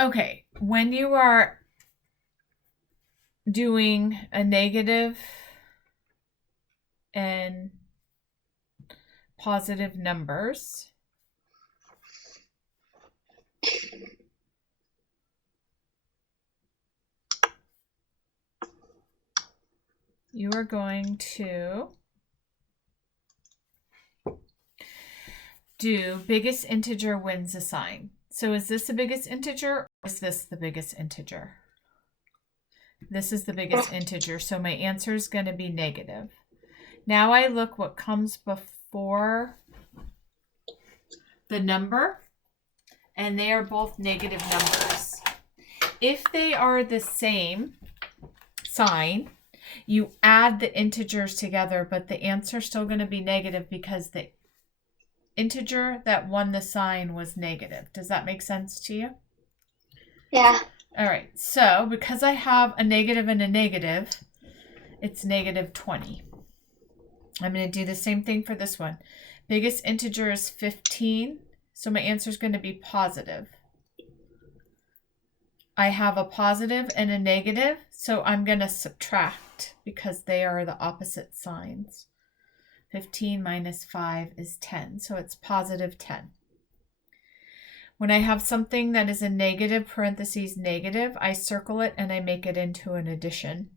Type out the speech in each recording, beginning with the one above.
Okay, when you are doing a negative and positive numbers, you are going to do biggest integer wins a sign. So is this the biggest integer or is this the biggest integer? This is the biggest integer, so my answer is going to be negative. Now I look what comes before the number, and they are both negative numbers. If they are the same sign, you add the integers together, but the answer is still going to be negative because the integer that won the sign was negative. Does that make sense to you? Yeah. All right, so because I have a negative and a negative, it's negative 20. I'm going to do the same thing for this one. Biggest integer is 15, so my answer is going to be positive. I have a positive and a negative, so I'm going to subtract because they are the opposite signs. 15 minus 5 is 10, so it's positive 10. When I have something that is a negative parentheses negative, I circle it and I make it into an addition.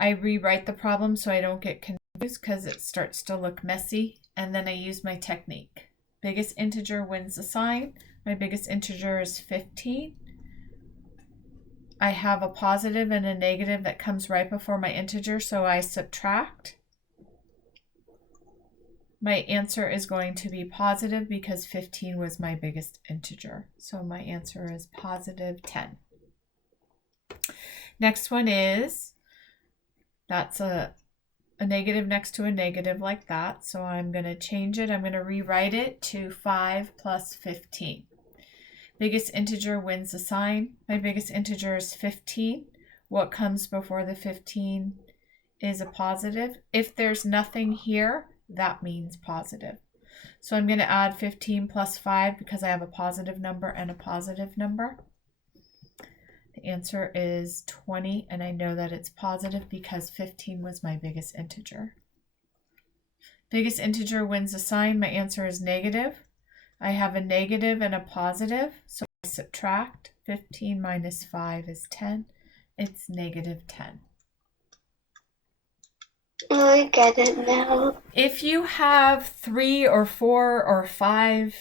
I rewrite the problem so I don't get confused because it starts to look messy, and then I use my technique. Biggest integer wins the sign. My biggest integer is 15. I have a positive and a negative that comes right before my integer, so I subtract. My answer is going to be positive because 15 was my biggest integer. So my answer is positive 10. Next one is, that's a negative next to a negative like that. So I'm going to change it. I'm going to rewrite it to 5 plus 15. Biggest integer wins the sign. My biggest integer is 15. What comes before the 15 is a positive. If there's nothing here, that means positive. So I'm going to add 15 plus 5 because I have a positive number and a positive number. The answer is 20, and I know that it's positive because 15 was my biggest integer. Biggest integer wins a sign. My answer is negative. I have a negative and a positive, so I subtract. 15 minus 5 is 10. It's negative 10. I get it now. If you have 3 or 4 or 5,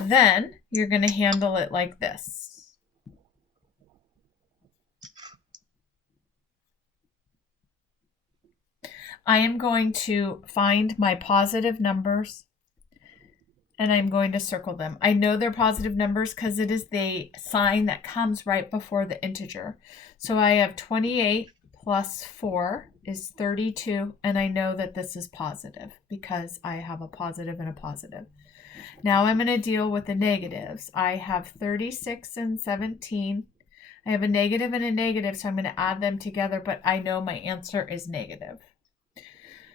then you're going to handle it like this. I am going to find my positive numbers and I'm going to circle them. I know they're positive numbers because it is the sign that comes right before the integer. So I have 28 plus 4 is 32, and I know that this is positive because I have a positive and a positive. Now I'm going to deal with the negatives. I have 36 and 17. I have a negative and a negative, so I'm going to add them together, but I know my answer is negative.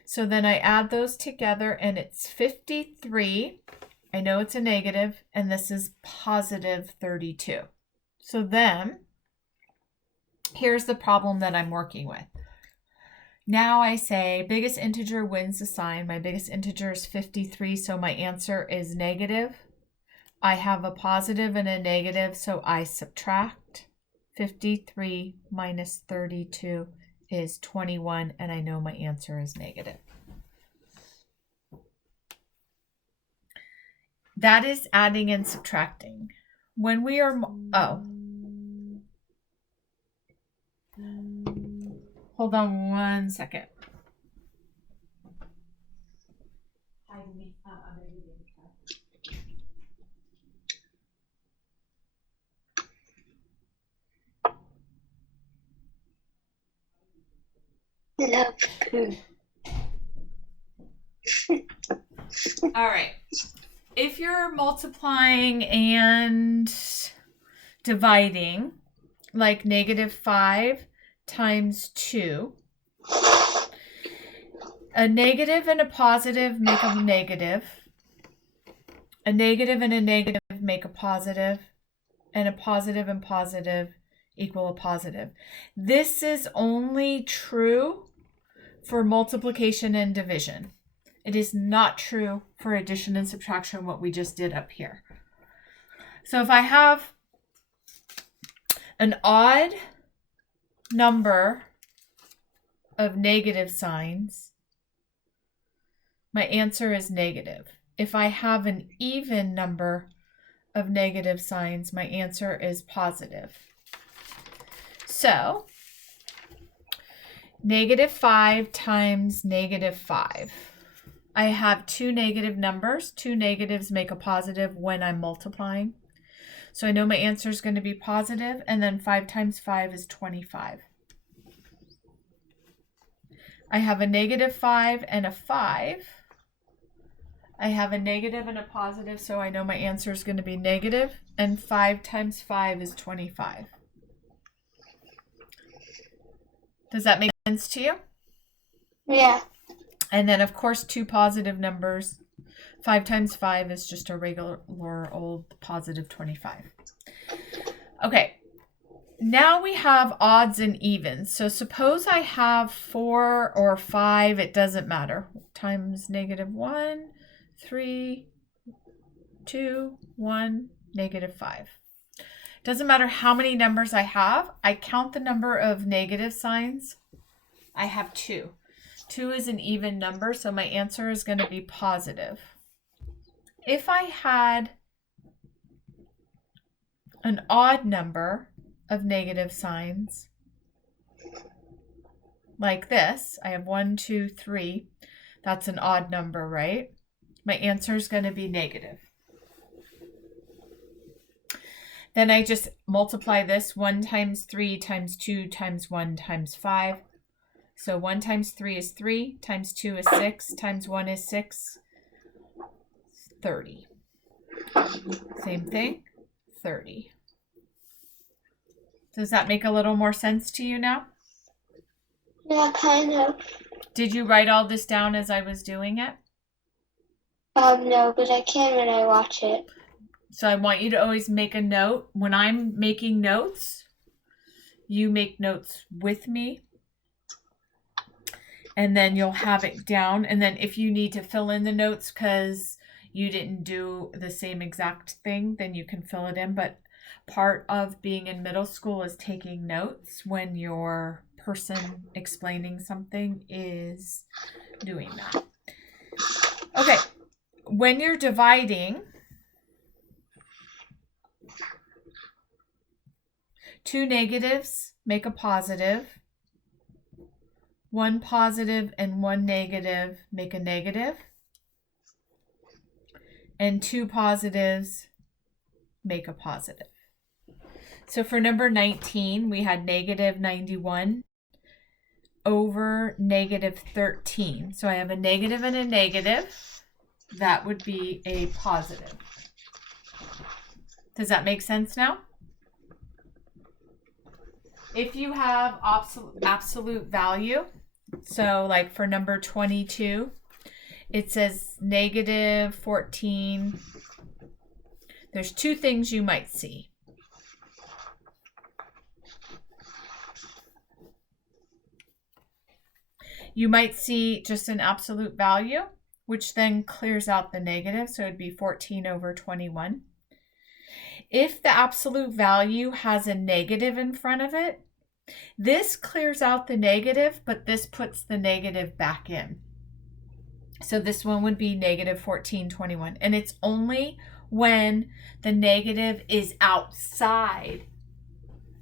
So then I add those together and it's 53. I know it's a negative, and this is positive 32. So then here's the problem that I'm working with. Now I say biggest integer wins the sign. My biggest integer is 53, so my answer is negative. I have a positive and a negative, so I subtract. 53 minus 32 is 21, and I know my answer is negative. That is adding and subtracting. When we are, hold on one second. Love poo. All right. If you're multiplying and dividing, like negative 5 times 2, a negative and a positive make a negative. A negative and a negative make a positive. and a positive and positive equal a positive. This is only true for multiplication and division. It is not true for addition and subtraction, what we just did up here. So if I have an odd number of negative signs, my answer is negative. If I have an even number of negative signs, my answer is positive. So, -5 times -5. I have two negative numbers. Two negatives make a positive when I'm multiplying. So I know my answer is going to be positive, and then 5 times 5 is 25. I have a -5 and a 5. I have a negative and a positive, so I know my answer is going to be negative, and 5 times 5 is 25. Does that make sense to you? Yeah. And then, of course, two positive numbers. 5 times 5 is just a regular old positive 25. Okay, now we have odds and evens. So suppose I have 4 or 5, it doesn't matter, times -1, 3, 2, 1, -5. Doesn't matter how many numbers I have. I count the number of negative signs. I have 2. 2 is an even number, so my answer is going to be positive. If I had an odd number of negative signs, like this, I have 1, 2, 3. That's an odd number, right? My answer is going to be negative. Then I just multiply this. 1 times 3 times 2 times 1 times 5. So 1 times 3 is 3, times 2 is 6, times 1 is 6, 30. Same thing, 30. Does that make a little more sense to you now? Yeah, kind of. Did you write all this down as I was doing it? No, but I can when I watch it. So I want you to always make a note. When I'm making notes, you make notes with me. And then you'll have it down. And then if you need to fill in the notes because you didn't do the same exact thing, then you can fill it in. But part of being in middle school is taking notes when your person explaining something is doing that. Okay, when you're dividing, 2 negatives make a positive. 1 positive and 1 negative make a negative. And 2 positives make a positive. So for number 19, we had -91 over -13. So I have a negative and a negative. That would be a positive. Does that make sense now? If you have absolute value, so like for number 22, it says -14. There's two things you might see. You might see just an absolute value, which then clears out the negative, so it'd be 14 over 21. If the absolute value has a negative in front of it, this clears out the negative, but this puts the negative back in. So this one would be -1421. And it's only when the negative is outside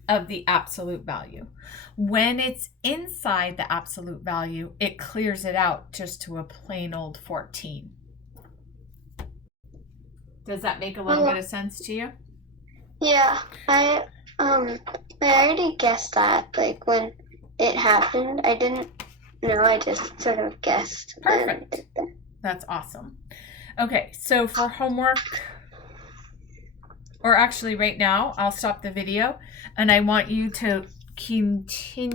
of the absolute value. When it's inside the absolute value, it clears it out just to a plain old 14. Does that make a little bit of sense to you? Yeah, I already guessed that, like when it happened. I didn't know, I just sort of guessed. Perfect. That's awesome. Okay, so for homework, or actually right now, I'll stop the video and I want you to continue